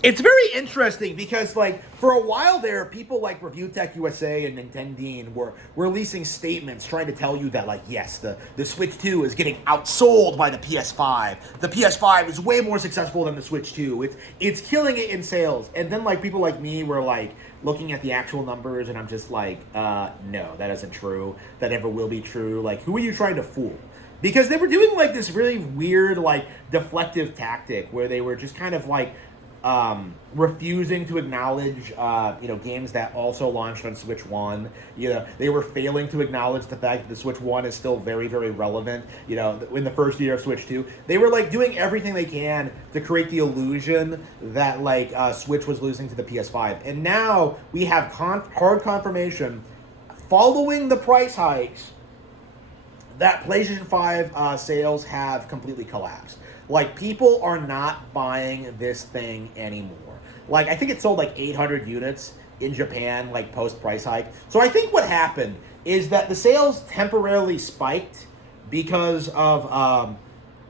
It's very interesting because, like, for a while there, people like ReviewTechUSA and Nintendeen were releasing statements trying to tell you that, like, yes, the Switch 2 is getting outsold by the PS5. The PS5 is way more successful than the Switch 2. It's killing it in sales. And then, like, people like me were, like, looking at the actual numbers, and I'm just like, no, that isn't true. That never will be true. Like, who are you trying to fool? Because they were doing, like, this really weird, like, deflective tactic where they were just kind of, like, refusing to acknowledge, games that also launched on Switch 1. They were failing to acknowledge the fact that the Switch 1 is still very, very relevant, in the first year of Switch 2. They were, like, doing everything they can to create the illusion that, like, Switch was losing to the PS5. And now we have hard confirmation, following the price hikes, that PlayStation 5 sales have completely collapsed. Like, people are not buying this thing anymore. Like, I think it sold like 800 units in Japan, like, post-price hike. So I think what happened is that the sales temporarily spiked because of,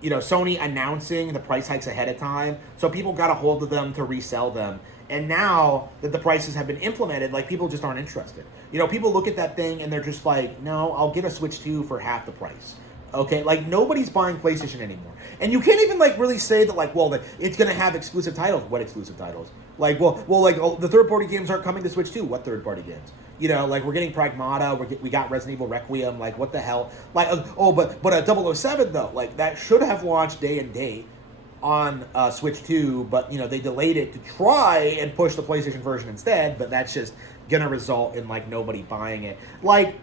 Sony announcing the price hikes ahead of time. So people got a hold of them to resell them. And now that the prices have been implemented, like, people just aren't interested. People look at that thing and they're just like, no, I'll get a Switch 2 for half the price. Okay, like, nobody's buying PlayStation anymore. And you can't even, like, really say that, like, well, it's going to have exclusive titles. What exclusive titles? Like, the third-party games aren't coming to Switch 2. What third-party games? Like, we're getting Pragmata, we got Resident Evil Requiem, like, what the hell? Like, but a 007, though, like, that should have launched day and date on Switch 2, but, they delayed it to try and push the PlayStation version instead, but that's just going to result in, like, nobody buying it. Like,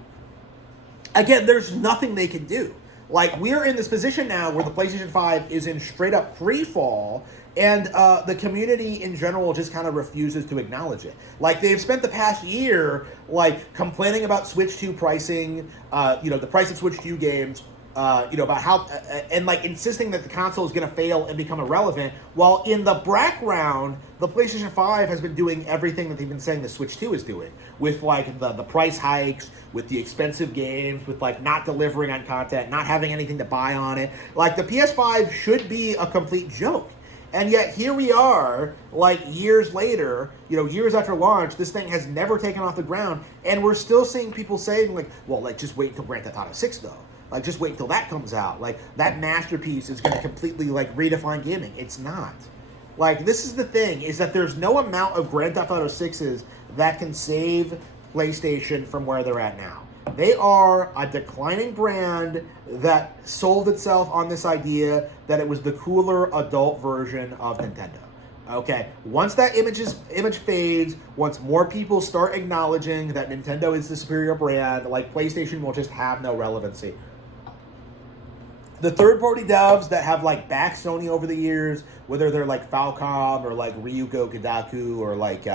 again, there's nothing they can do. Like, we're in this position now where the PlayStation 5 is in straight-up free-fall, and the community in general just kind of refuses to acknowledge it. Like, they've spent the past year, like, complaining about Switch 2 pricing, the price of Switch 2 games, about how, and, like, insisting that the console is going to fail and become irrelevant, while in the background, the PlayStation 5 has been doing everything that they've been saying the Switch 2 is doing, with, like, the price hikes, with the expensive games, with, like, not delivering on content, not having anything to buy on it. Like, the PS5 should be a complete joke. And yet, here we are, like, years later, years after launch, this thing has never taken off the ground, and we're still seeing people saying, like, well, like, just wait until Grand Theft Auto 6, though. Like, just wait until that comes out. Like, that masterpiece is going to completely, like, redefine gaming. It's not. Like, this is the thing, is that there's no amount of Grand Theft Auto 6s that can save PlayStation from where they're at now. They are a declining brand that sold itself on this idea that it was the cooler adult version of Nintendo. Okay, once that image fades, once more people start acknowledging that Nintendo is the superior brand, like, PlayStation will just have no relevancy. The third-party devs that have, like, backed Sony over the years, whether they're, like, Falcom or, like, Ryuko Kodaku or, like,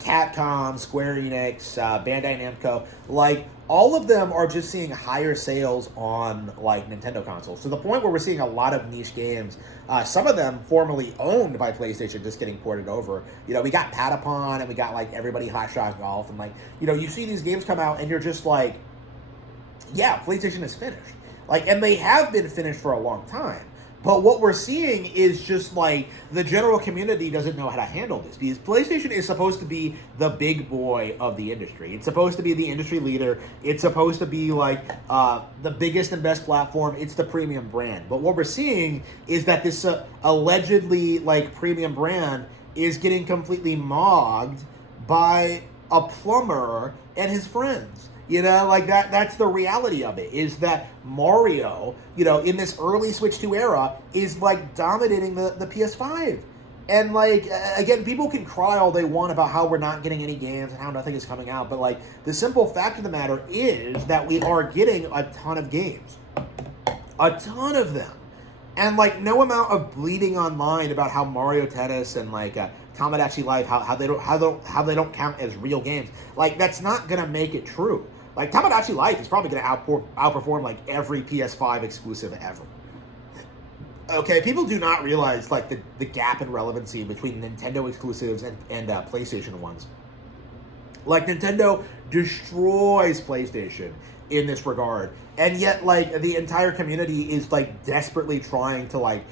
Capcom, Square Enix, Bandai Namco, like, all of them are just seeing higher sales on, like, Nintendo consoles. To the point where we're seeing a lot of niche games, some of them formerly owned by PlayStation, just getting ported over. We got Patapon, and we got, like, Everybody Hot Shot Golf, and, like, you see these games come out, and you're just like, yeah, PlayStation is finished. Like, and they have been finished for a long time. But what we're seeing is just, like, the general community doesn't know how to handle this. Because PlayStation is supposed to be the big boy of the industry. It's supposed to be the industry leader. It's supposed to be, like, the biggest and best platform. It's the premium brand. But what we're seeing is that this allegedly, like, premium brand is getting completely mogged by a plumber and his friends. Like, that's the reality of it, is that Mario, in this early Switch 2 era, is, like, dominating the PS5. And, like, again, people can cry all they want about how we're not getting any games and how nothing is coming out, but, like, the simple fact of the matter is that we are getting a ton of games. A ton of them. And, like, no amount of bleeding online about how Mario Tennis and, like, Tomodachi Life, how they don't count as real games. Like, that's not gonna make it true. Like, Tomodachi Life is probably gonna outperform, like, every PS5 exclusive ever. Okay, people do not realize, like, the gap in relevancy between Nintendo exclusives and PlayStation ones. Like, Nintendo destroys PlayStation in this regard, and yet, like, the entire community is, like, desperately trying to, like,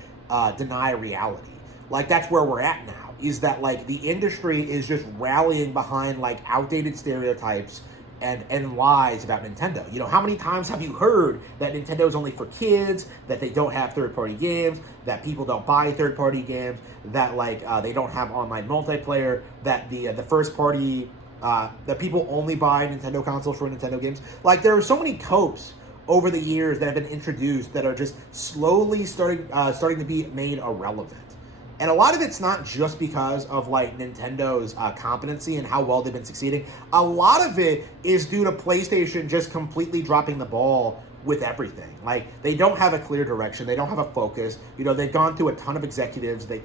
deny reality. Like, that's where we're at now, is that like the industry is just rallying behind like outdated stereotypes and lies about Nintendo. You know, how many times have you heard that Nintendo is only for kids, that they don't have third-party games, that people don't buy third-party games, that like they don't have online multiplayer, that the first-party that people only buy Nintendo consoles for Nintendo games. Like, there are so many tropes over the years that have been introduced that are just slowly starting to be made irrelevant. And a lot of it's not just because of like Nintendo's competency and how well they've been succeeding. A lot of it is due to PlayStation just completely dropping the ball with everything. Like, they don't have a clear direction. They don't have a focus. You know, they've gone through a ton of executives. They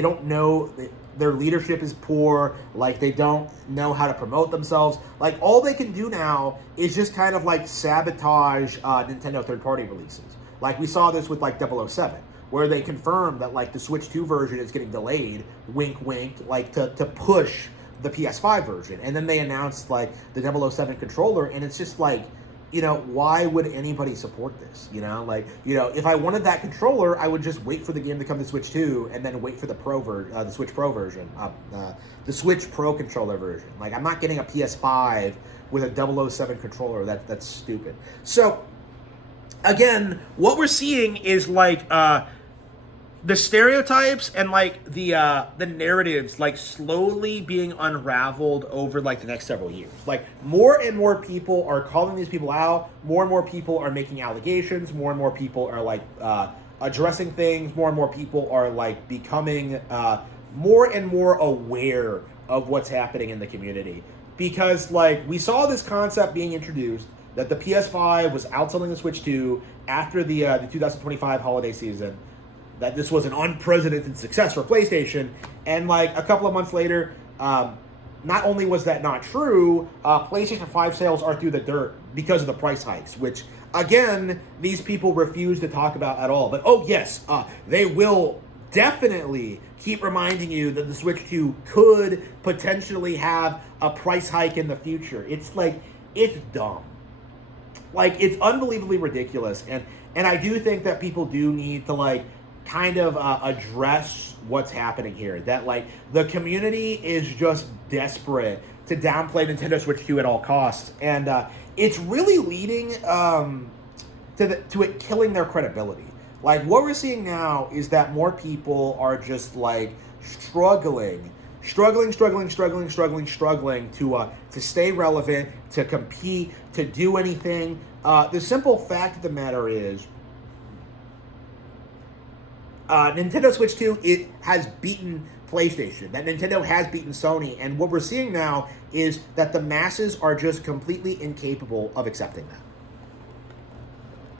don't know. Their leadership is poor. Like, they don't know how to promote themselves. Like, all they can do now is just kind of like sabotage Nintendo third-party releases. Like, we saw this with like 007. Where they confirmed that like the Switch 2 version is getting delayed, wink wink, like to push the PS5 version. And then they announced like the 007 controller, and it's just like, you know, why would anybody support this? You know, like, you know, if I wanted that controller, I would just wait for the game to come to Switch 2 and then wait for the the Switch Pro version, the Switch Pro controller version. Like, I'm not getting a PS5 with a 007 controller. That's stupid. So again, what we're seeing is like the stereotypes and like the narratives like slowly being unraveled over like the next several years. Like, more and more people are calling these people out. More and more people are making allegations. More and more people are like addressing things. More and more people are like becoming more and more aware of what's happening in the community. Because like, we saw this concept being introduced that the PS5 was outselling the Switch 2 after the 2025 holiday season, that this was an unprecedented success for PlayStation, and like a couple of months later, not only was that not true, PlayStation 5 sales are through the dirt because of the price hikes, which, again, these people refuse to talk about at all. But oh yes, they will definitely keep reminding you that the Switch 2 could potentially have a price hike in the future. It's like, it's dumb. Like, it's unbelievably ridiculous, and I do think that people do need to like kind of address what's happening here. That like the community is just desperate to downplay Nintendo Switch 2 at all costs, and it's really leading to it killing their credibility. Like, what we're seeing now is that more people are just like struggling to stay relevant, to compete, to do anything. The simple fact of the matter is, Nintendo Switch 2, it has beaten PlayStation. That Nintendo has beaten Sony. And what we're seeing now is that the masses are just completely incapable of accepting that.